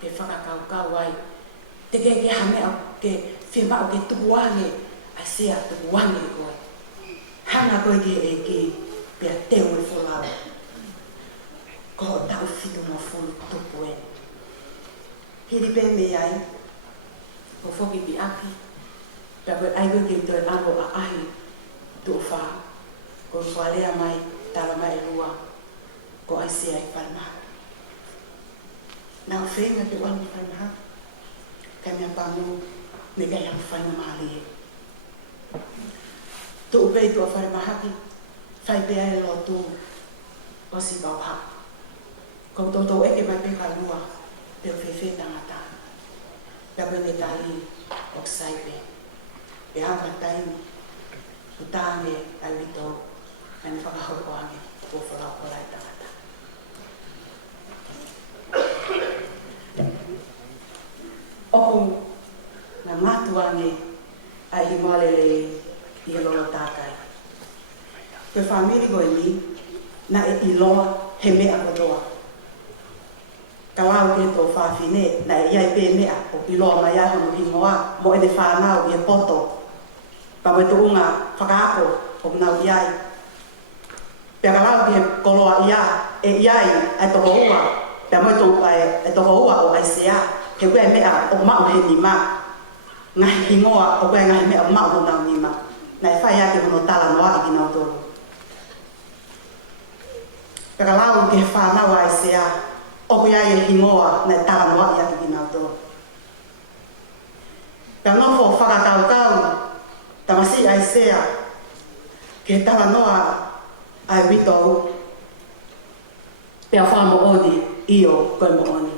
ke whakakau ai, te ke hamea, ke whimao ke tukuange, AISEA tukuange koe. Hana koe ke e ki, pia teo e wholau. Ko ho tau whitu mo fulu tupu e. Hiri pe me ai, ko whoki pi aki, pia koe ai koe ke toi ango a ahi, tu wha, ko whalea mai, tala mai rua, ko AISEA i whalmaha. Nā whenga te wani whalmaha, kai mea pamu, me kai hau whaina mahali e. Tu upei tu a whalmaha ki, whai pea e lotu, o si bauha. Ko toto eke mai pe kalua, pe o whewhe tangata. Pea koe ne tali, o ksaipe, pe haka taimi, utange ai wito, mai whakahoko ange, ko whakahoko lai tangata. Oku ngā matu ange ai hi moalele i he loa tākai. Koe whamiri koe ni, na e i loa he mea kotoa. Ka lau ke tō whawhine, na e iai pē mea, o i loa mai aho no hi ngoa, mo e te whanau i e poto. Pa moe tu unga whakaako, o nau iai. Pea ka lau ke he koloa ia, e iai, ai toko ua, pea moe tō e toko ua o AISEA, he koe mea o mau he ni ma. Ngahi hingoa o koe ngahi mea o mau ho nau ni ma. Na e whai ake hono tala noa i ki nau tolu. Peka lau ke whanau AISEA, oku ia e hingoa na tānoa ia ki nātoa. Pea nofo whakakaukau, tamasi AISEA, ke tānoa ai witou, pea whamo oni io koe mo oni.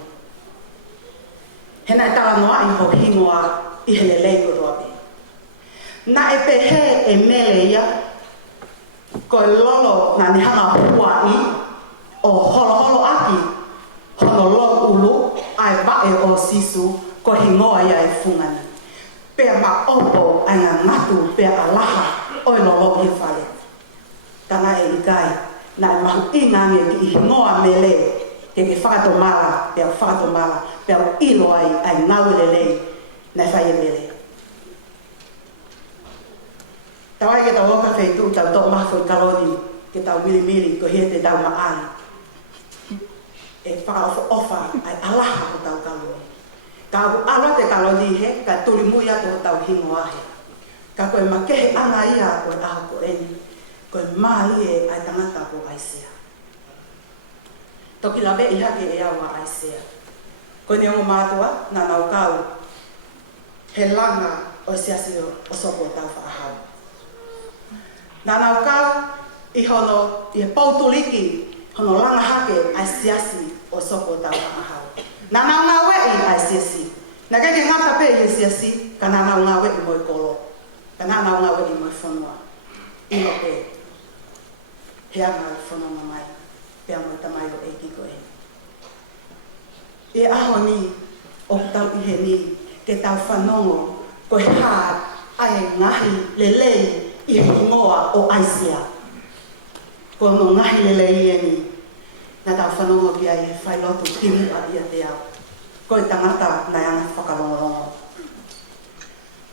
Hena e tānoa i ho hingoa i hele leiko roape. Na e pehe e mele ia, koe lolo na ni hanga hua i, o holo aki, hono lo ulu, ai bae o sisu, ko hingoa ia e fungani. Pea ma opo ai ngā ngatu pea alaha, oi lolo i whale. Tana e ikai, na e mahu ingange ki i hingoa mele, ke whakatomara, pea ilo ai ngauelelei, na e whaia mele. Tawai ke tau oka whaitu, tau tō mafu i karodi, ke tau mili, ko hia te tau maani. E whakaofa ai alaha ko tau kaloi. Ka aku ala te kaloi he, ka turi mui atu ko tau hingo ahe. Ka koe makehe ana ia koe aho ko eni, koe maa ie ai tangata ko AISEA. Toki lawe i hake e awa AISEA. Koe ni ongo mātua, nā nau kau, he langa o Siasi o soko tau whaahau. Nā nau kau, i hono, i he pautuliki, hono langa hake ai Siasi o soko tau ahau. Nā nau ngā wei ai Siasi. Nā kei ngata pe i Siasi, ka nā nau ngā wei moi kolo. Ka nā nau ngā wei moi whanua. Ino pe. Hea ngā whanua mai. Pea moi tamai o e kiko e. E aho ni, o tau i he ni, ke tau whanongo, ko he hā ai ngahi lelei i he ngoa o AISEA. Ko no ngahi lelei e ni, na tau whanongo ki ai Failotu kimi a ia te au. Ko e tangata na anga whakalongolongo.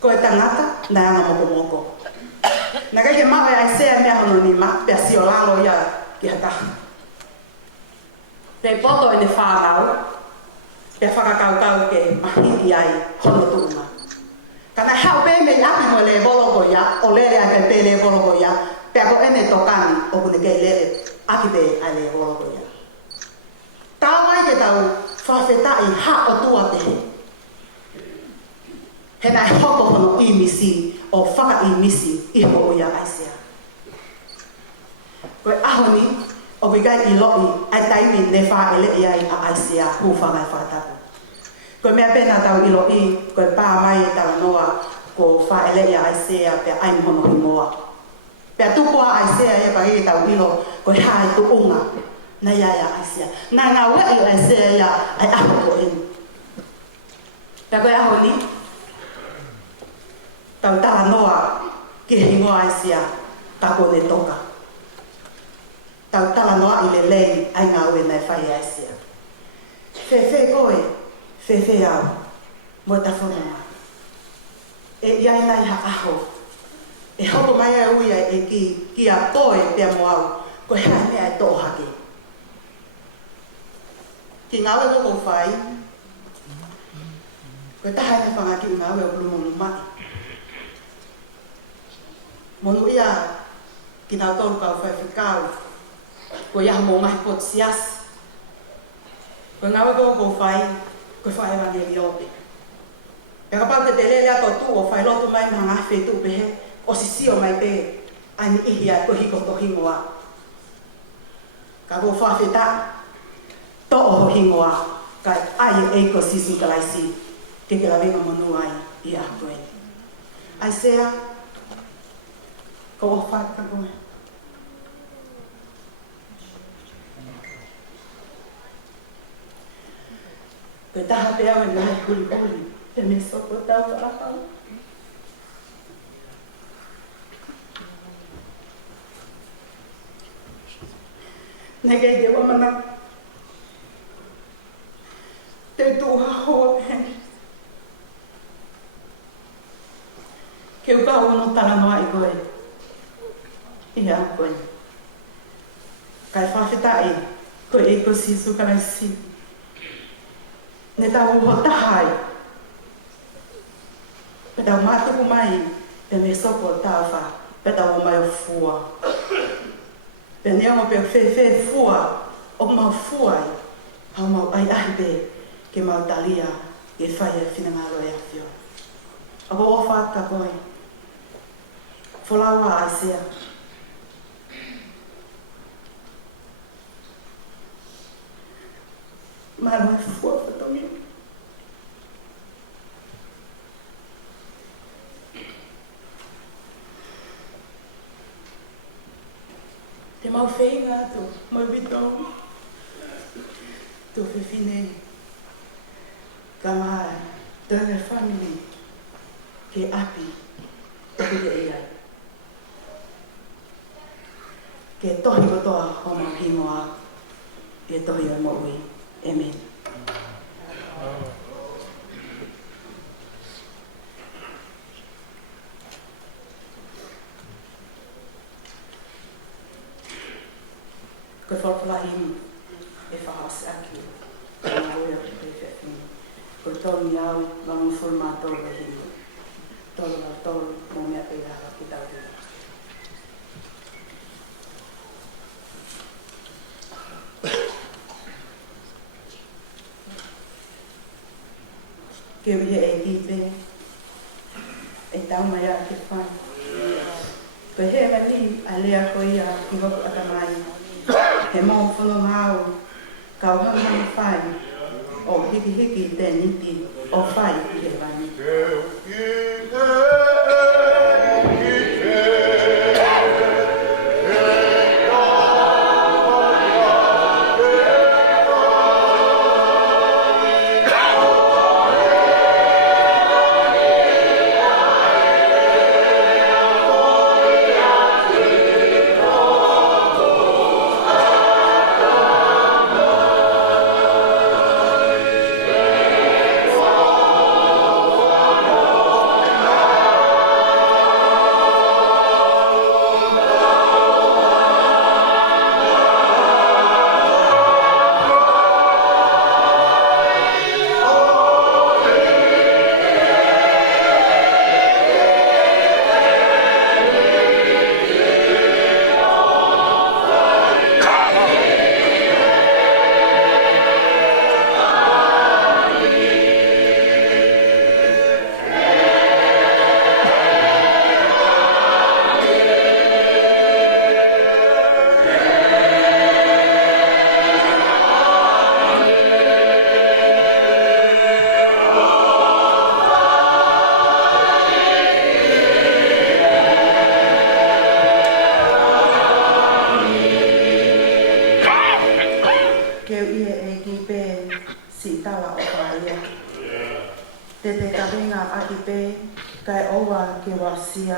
Ko e tangata na anga moko. Na kai ke mawe AISEA mea hono ni ma, pea si o lalo ia ki hataha. Pe poto e ne whānau, pea whakakaukau ke mahiti ai hono tuuma. Kana hau pe me api mo le voloko ia, o lere a kai pe le voloko ia, pea ko ene tokani o kune kei lere aki pe ai le voloko ia. Tau mai ke tau whawhetai ha o tua te he. He nai hoko hono i misi o whaka i misi i ho o ia AISEA. Koe aho ni, o bigai i loi ai taimi ne wha ele ia i a AISEA hu whangai whatapu. Koe mea pena tau i loi, koe pā mai tau noa ko wha ele ia AISEA pe ai mono i moa. Pea tupua AISEA e pagi tau ilo koe hae tu unga. Na ia AISEA. Nā ngā wei AISEA ia ai aho ko eni. Pea koe aho ni, tau tā noa ki hingo AISEA kako ne toka. Tau tala noa i lelei ai ngā ue nei whai AISEA. Whewhe koe, whewhe au, mo ta whanua. E iai nei ha aho. E hoko mai a uia e ki a toe pia mo au, koe hae mea e tō hake. Ki ngā ue koko whai, koe tahai ne whanga ki ngā ue o blumonu mai. Monu ia ki nā tōru kau whai whikau, koe ia mō ngahi pot Siasi. Koe ngā ue koko whai, koe whai evangeli ope. Pea ka pau te te lele ato tu o Failotu mai maha ngahi whetu pehe, o sisio mai pe, ani ihi ai koe hiko to hingoa. Ka ko whawheta, to o hingoa, kai ai eiko sisu kalaisi, ke la venga monu ai i a koe. AISEA, ko o whai ka koe. Koe taha pe au e ngai huli, te me soko tau whaakau. Nē kei te wamana, te tūha hoa pēni. Ke uka ono tala noa i koe, i a koe. Kai whawhetai, koe e ko sisu karaisi. Ne tau uho tahai. Pe tau mātuku mai, pe me soko tāwha, pe tau mai o fua. Pene ama pe fe fua, o mau fua ai, hau mau ai ahipe ke mau talia ke whaia whina ngaro e awhio. Ako o whaka koe, wholawa AISEA. Maro e fua whatongi. Te mau whainga tu, mau bitong. Tu whiwhine, ka maa, tēne family, ke api, tohi te iai. Ke tohi kotoa o mau himoa, ke tohi o maui. Amen. Ko whapalahimu e whahas aki, ka maua ki te whewhini. Ko tōni au, wangu whulma tōru e himu. Tōru la tōru, Moonia pe rara ki tau te. Ke uia e kipe, e tau mai a ke whai. Ko he mati a lea ko ia ki hoku atamai. He mau whono ngāu, kau hanghani whai, o hiki te niti o whai ki he wani. Kai owa ke wasia,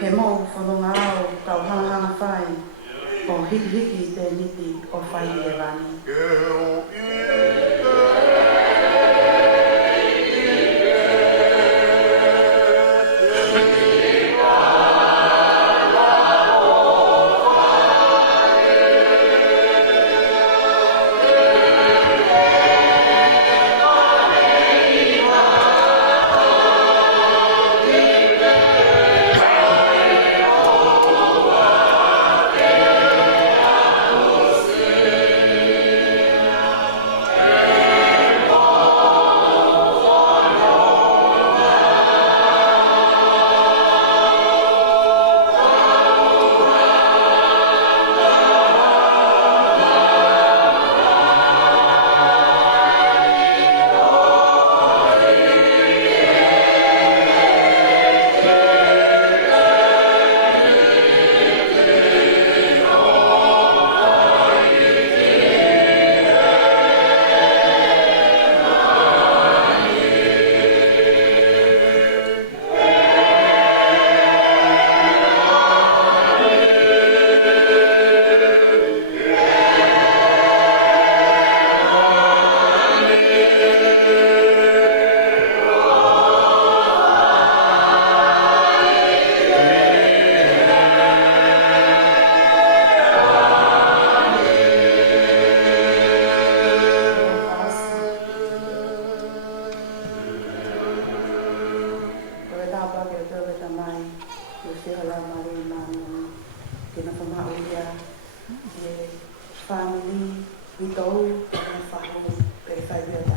he mau whanongao kau hanga whai, o hiki te niti o whai e rani. whai mea